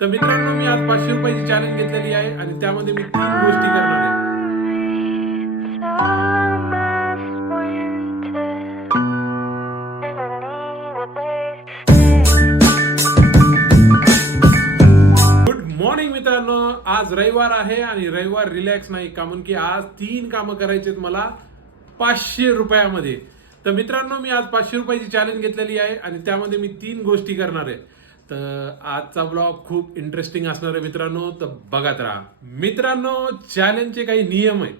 तर मित्रांनो, मी आज 500 रुपयाची चॅलेंज घेतलेली आहे आणि त्यामध्ये मी 3 गोष्टी करणार आहे. गुड मॉर्निंग मित्रांनो. आज रविवार आहे आणि रविवार रिलॅक्स नाही, कारण की आज 3 कामं करायची आहेत मला 500 रुपयामध्ये. तर मित्रांनो, मी आज 500 रुपयाची चॅलेंज घेतलेली आहे आणि त्यामध्ये मी 3 गोष्टी करणार आहे. तर आजचा ब्लॉग खूप इंटरेस्टिंग असणार आहे मित्रांनो, तर बघत राहा. मित्रांनो, चॅलेंजचे काही नियम आहेत.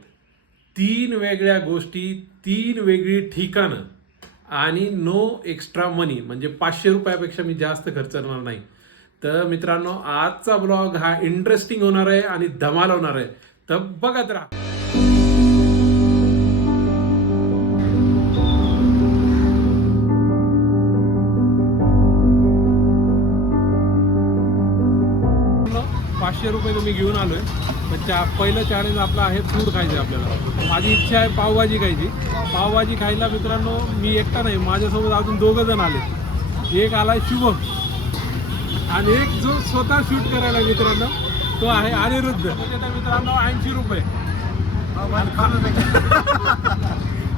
3 वेगळ्या गोष्टी, 3 वेगळी ठिकाणं आणि नो एक्स्ट्रा मनी, म्हणजे 500 रुपयापेक्षा मी जास्त खर्च करणार नाही. तर मित्रांनो, आजचा ब्लॉग हा इंटरेस्टिंग होणार आहे आणि धमाल होणार आहे, तर बघत राहा. ₹500 तर मी घेऊन आलोय. पण पहिलं चॅलेंज आपलं आहे फूड खायचं आपल्याला. माझी इच्छा आहे पावभाजी खायची. पावभाजी खायला मित्रांनो मी एकटा नाही, माझ्यासोबत अजून 2 जण आले. एक आलाय शुभम आणि एक जो स्वतः शूट करायला मित्रांनो तो आहे अनिरुद्ध. मित्रांनो 80 रुपये.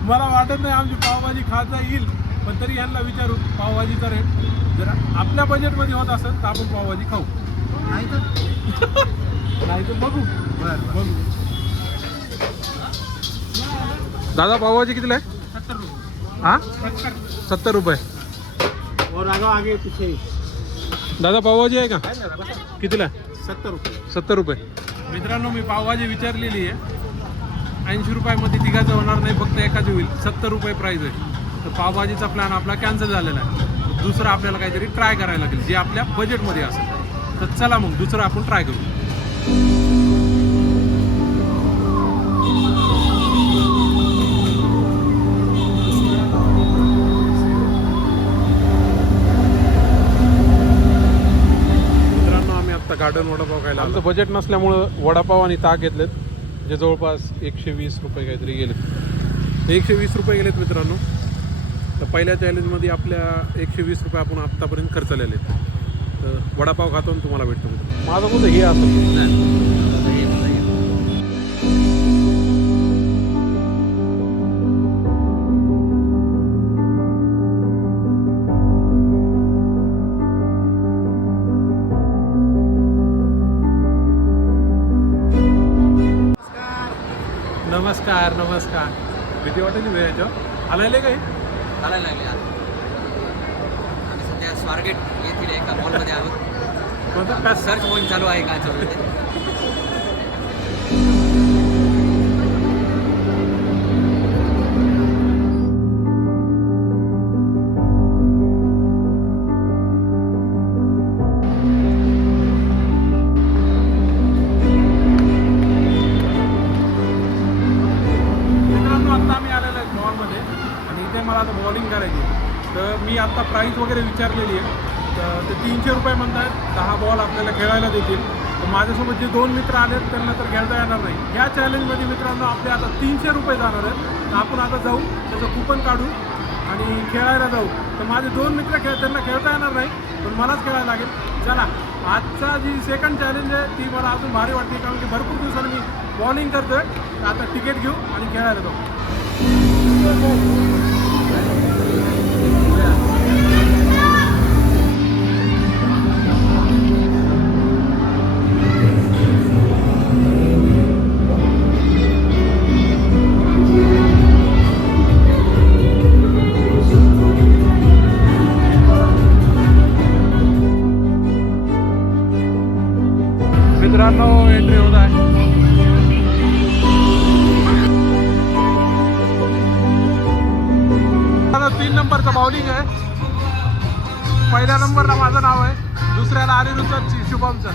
मला वाटत नाही आमची पावभाजी खाता येईल, पण तरी यांना विचारू पावभाजीचा रेट जर आपल्या बजेटमध्ये होत असेल तर आपण पावभाजी खाऊ, नाही तर बघू. बघू. दादा पावभाजी कितीला आहे? 70 रुपये. हा 70 रुपये. और आगे पीछे दादा पावभाजी आहे का? कितीला? 70 रुपये. 70 रुपये. मित्रांनो, मी पावभाजी विचारलेली आहे. 80 रुपयामध्ये तिघाचं होणार नाही, फक्त एकाचं होईल. 70 रुपये प्राईस आहे. तर पावभाजीचा प्लॅन आपला कॅन्सल झालेला आहे. दुसरं आपल्याला काहीतरी ट्राय करायला लागेल जे आपल्या बजेटमध्ये असेल. तर चला मग दुसरं आपण ट्राय करू. मित्रांनो, आम्ही आता गार्डन वडापाव खायला. आमचं बजेट नसल्यामुळं वडापाव आणि ताक घेतलेत, जे जवळपास 120 रुपये काहीतरी गेलेत. 120 रुपये गेलेत मित्रांनो. तर पहिल्या चॅलेंजमध्ये आपल्या 120 रुपये आपण आत्तापर्यंत खर्चलेले आहेत. तर वडापाव खातो आणि तुम्हाला भेटतो. माझं मुलं हे असं नमस्कार नमस्कार. भीती वाटायची वेळ याच्यावर आलाय काही चालायला लागले आज. आम्ही सध्या स्वारगेट येथील एका मॉलमध्ये आहोत. कोणतं काय सर्च मोहीम चालू आहे काय चालू आहे ते. मित्रांनो, आत्ता आम्ही आलेलो आहे मॉलमध्ये आणि इथे मला आता बॉलिंग करायची. तर मी आत्ता प्राईस वगैरे विचारलेली आहे. तर ते 300 रुपये म्हणतात. 10 बॉल आपल्याला खेळायला देतील. तर माझ्यासोबत जे 2 मित्र आलेत त्यांना तर खेळता येणार नाही. या चॅलेंजमध्ये मित्रांनो आपले आता 300 रुपये जाणार आहेत. तर आपण आता जाऊ, त्याचं कुपन काढू आणि खेळायला जाऊ. तर माझे 2 मित्र त्यांना खेळता येणार नाही, पण मलाच खेळायला लागेल. चला, आजचा जी सेकंड चॅलेंज आहे ती मला अजून भारी वाटते, कारण की भरपूर दिवसांनी मी बॉलिंग करतोय. आता तिकीट घेऊ आणि खेळायला जाऊ. मित्रांनो, एंट्री होत आहे. आता 3 नंबरचं बॉलिंग आहे. पहिल्या नंबरला माझं नाव आहे, दुसऱ्याला अनिरुद्धचं, शुभमचं.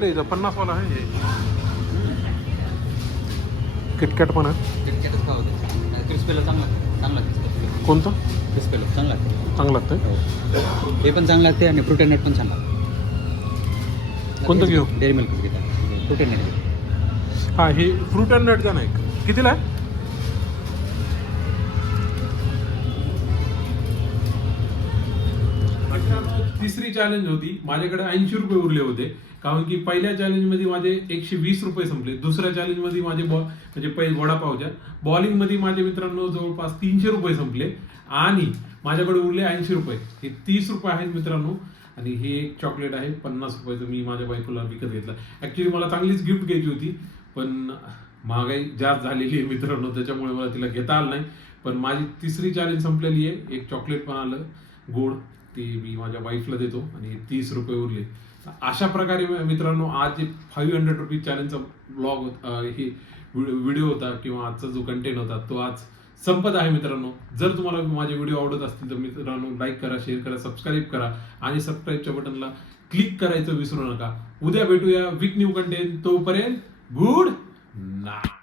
रे इथं 50 वाला आहे हे. किटकॅट पण आहे. किटकॅटच खावं होतं क्रिस्पेलो चांगला लागतं कोणतं क्रिस्पेलो चांगला लागतं चांगलं लागतंय. हे पण चांगलं लागते आणि फ्रूट अँड नट पण छान लागतं. कोणतं घेऊ? डेअरी मिल्क घेतात फ्रूट अँड नट. हा हे फ्रूट अँड नट का नाही कितीला आहे? तिसरी चॅलेंज होती. माझ्याकडे 80 रुपये उरले होते कारण की पहिल्या चॅलेंजमध्ये माझे 120 रुपये संपले. दुसऱ्या चॅलेंजमध्ये माझे म्हणजे पहिले वडापावच्या बॉलिंगमध्ये माझे मित्रांनो जवळपास 300 रुपये संपले आणि माझ्याकडे उरले 80 रुपये. हे 30 रुपये आहेत मित्रांनो. आणि हे एक चॉकलेट आहे 50 रुपयाचं. मी माझ्या बायकोला विकत घेतलं. ऍक्च्युली मला चांगलीच गिफ्ट घ्यायची होती पण महागाई जास्त झालेली आहे मित्रांनो, त्याच्यामुळे मला तिला घेता आलं नाही. पण माझी तिसरी चॅलेंज संपलेली आहे. एक चॉकलेट पण आलं गोड, ते मी माझ्या वाईफला देतो आणि 30 रुपये उरले. अशा प्रकारे मित्रांनो आज जे 500 रुपीज चॅलेंजचा ब्लॉग हे व्हिडिओ होता किंवा आजचा जो कंटेंट होता तो आज संपत आहे मित्रांनो. जर तुम्हाला माझे व्हिडिओ आवडत असतील तर मित्रांनो लाईक करा, शेअर करा, सबस्क्राईब करा आणि सबस्क्राईबच्या बटनला क्लिक करायचं विसरू नका. उद्या भेटूया विथ न्यू कंटेंट. तोपर्यंत गुड नाईट.